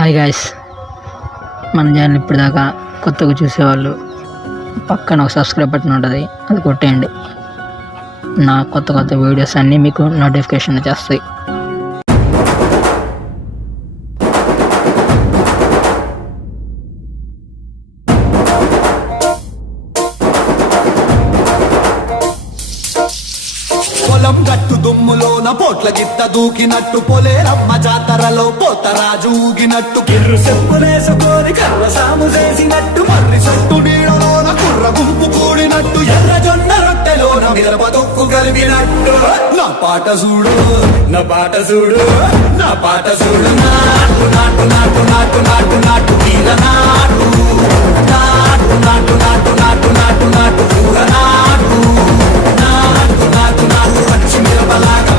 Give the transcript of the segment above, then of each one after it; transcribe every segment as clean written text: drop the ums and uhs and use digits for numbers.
Hi guys, మన channel ఇప్పటిదాకా కొత్తగా చూసేవాళ్ళు పక్కన ఒక సబ్స్క్రైబ్ బటన్ ఉంటుంది, అది కొట్టేయండి. నా కొత్త కొత్త వీడియోస్ అన్నీ మీకు నోటిఫికేషన్ చేస్తాయి. పొలం గట్టు దుమ్ములోన పోట్ల గిత్త దూకినట్టు పొలేరమ్మ జాతరలో పోతరాజు ఊగినట్టు కిర్రు చెప్పులేసుకొని కర్ర సాము చేసినట్టు మర్రి చుట్టు నీడలోన కుర్ర గుంపు కూడినట్టు ఎర్ర జొన్న రొట్టెలోన మిరప దొక్కు కలిపినట్టు నా పాట చూడు నా పాట చూడు నా పాట చూడు నాటు నాటు నాటు నాటు నాటు నాటు వీర నాటు నాటు నాటు నాటు నాటు నాటు నాటు కూర నాటు నాటు నాటు నాటు పచ్చి మిరపలాగా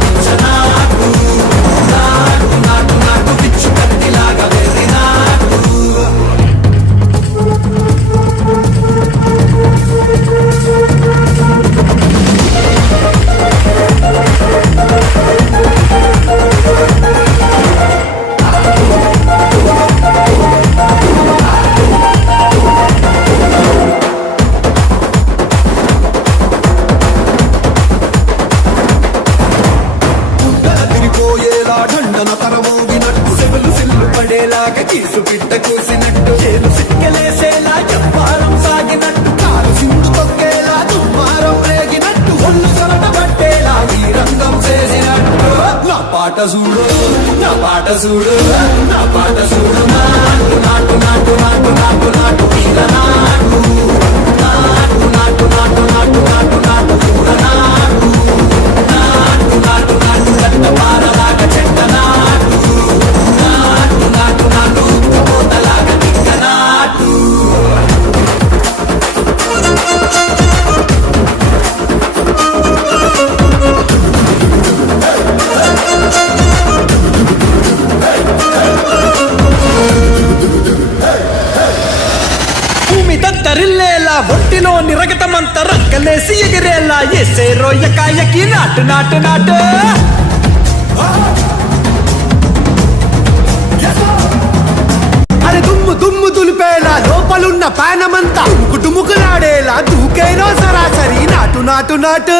నాటు నాటు నాటు నాటు పిచ్చు కత్తిలాగా వెర్రి నాటు తిరిగిపోయేలా ఢండన తరమోగినట్టు సెవెలు సిల్లు పడేలాగా కీసు పిట్ట కూసినట్టు చేలు సిక్కలేసేలా చెప్పారం సాగినట్టు కాలు సిండు తొక్కేలా దుమ్మారం రేగినట్టు ఒళ్ళు సొరట పట్టేలా ఈ రంగం చేసినట్టు నా పాట చూడు నా పాట చూడు నా పాట చూడు నాటు నాటు నాటు నాటు నాటు నాటు వీర నాటు నాటు నాటు నాటు నాటు నాటు నాటు కూర నాటు నాటు నాటు నాటు గట్ట పారలాగా చెట్ట నాటు నాటు నాటు నాటు ఉక్కపోతలాగా దిక్క నాటు భూమి దద్దరిల్లేలా ఒంటిలో నిరగతమంత రక్కలేసి ఎగిరేలా ఎసే రోయకాయకి నాటు నాటు నాటు అరే దుమ్ము దుమ్ము దులిపేలా లోపలున్న పానమంతా టుముకులాడేలా దూకేనో సరాసరి నాటు నాటు నాటు